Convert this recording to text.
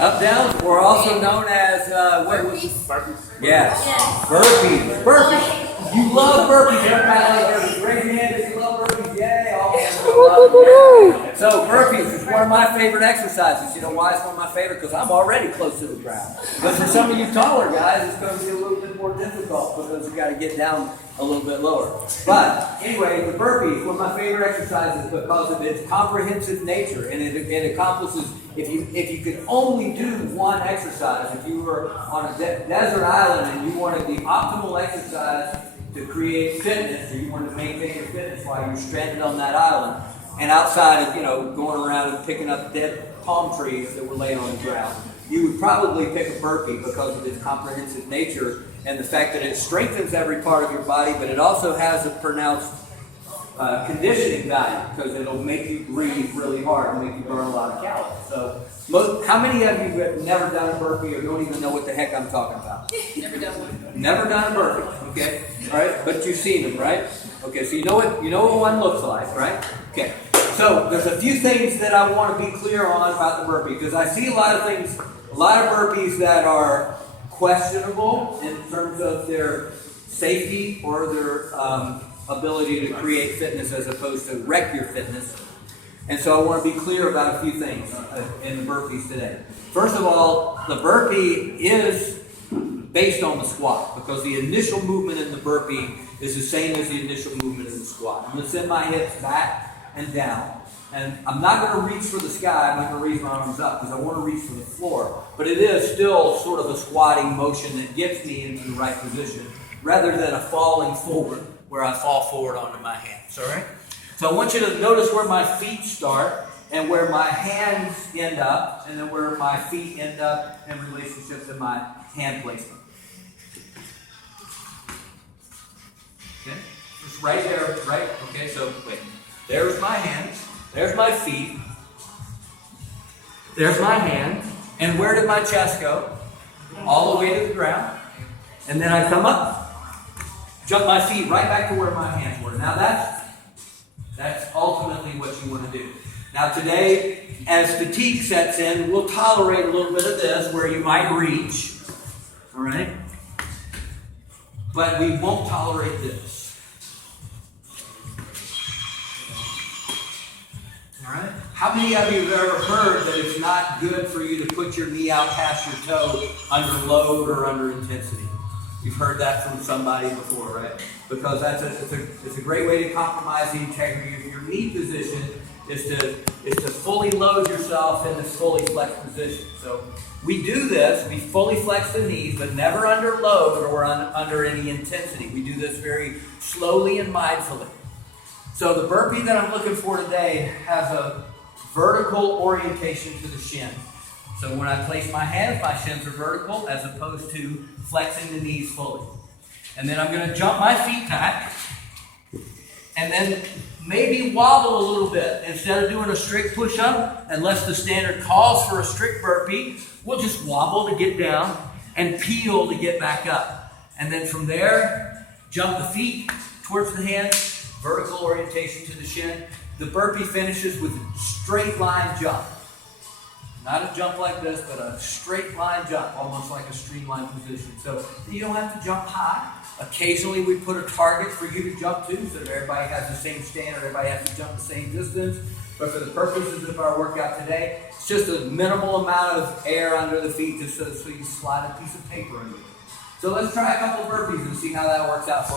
Up downs, or also known as Burpees. Yes. Yes. Burpees. Burpees. You love burpees. Everybody, raise your hand if you love burpees. Yay! All hands go up. So burpees is one of my favorite exercises. You know why it's one of my favorite? Because I'm already close to the ground. But for some of you taller guys, it's going to be a little bit more difficult because you got to get down a little bit lower. But anyway, the burpees, one of my favorite exercises because of its comprehensive nature, and it accomplishes. If you could only do one exercise, if you were on a desert island and you wanted the optimal exercise to create fitness, or you wanted to maintain your fitness while you're stranded on that island, and outside of going around and picking up dead palm trees that were laying on the ground, you would probably pick a burpee because of its comprehensive nature and the fact that it strengthens every part of your body, but it also has a pronounced conditioning value because it'll make you breathe really hard and make you burn a lot of calories. So, how many of you have never done a burpee or don't even know what the heck I'm talking about? Never done one. Never done a burpee, okay? All right, but you've seen them, right? Okay, so you know what one looks like, right? Okay. So there's a few things that I want to be clear on about the burpee because I see a lot of burpees that are questionable in terms of their safety or their ability to create fitness as opposed to wreck your fitness. And so I want to be clear about a few things in the burpees today. First of all, the burpee is based on the squat because the initial movement in the burpee is the same as the initial movement in the squat. I'm going to send my hips back and down. And I'm not going to reach for the sky. I'm not going to reach my arms up because I want to reach for the floor. But it is still sort of a squatting motion that gets me into the right position rather than a falling forward where I fall forward onto my hands. All right? So I want you to notice where my feet start and where my hands end up and then where my feet end up in relationship to my hand placement. Okay? Just right there, right? Okay, so wait. There's my hands. There's my feet. There's my hand. And where did my chest go? All the way to the ground. And then I come up, jump my feet right back to where my hands were. Now that's ultimately what you want to do. Now today, as fatigue sets in, we'll tolerate a little bit of this where you might reach. All right? But we won't tolerate this. All right? How many of you have ever heard that it's not good for you to put your knee out past your toe under load or under intensity? You've heard that from somebody before, right? Because it's a great way to compromise the integrity of your knee position is to fully load yourself in this fully flexed position. So we do this, we fully flex the knees, but never under load or under any intensity. We do this very slowly and mindfully. So the burpee that I'm looking for today has a vertical orientation to the shin. So when I place my hands, my shins are vertical as opposed to flexing the knees fully. And then I'm going to jump my feet back and then maybe wobble a little bit. Instead of doing a strict push-up, unless the standard calls for a strict burpee, we'll just wobble to get down and peel to get back up. And then from there, jump the feet towards the hands, vertical orientation to the shin. The burpee finishes with a straight line jump. Not a jump like this, but a straight line jump, almost like a streamline position. So you don't have to jump high. Occasionally we put a target for you to jump to so that everybody has the same standard, everybody has to jump the same distance. But for the purposes of our workout today, it's just a minimal amount of air under the feet just so you slide a piece of paper under it. So let's try a couple of burpees and see how that works out for you.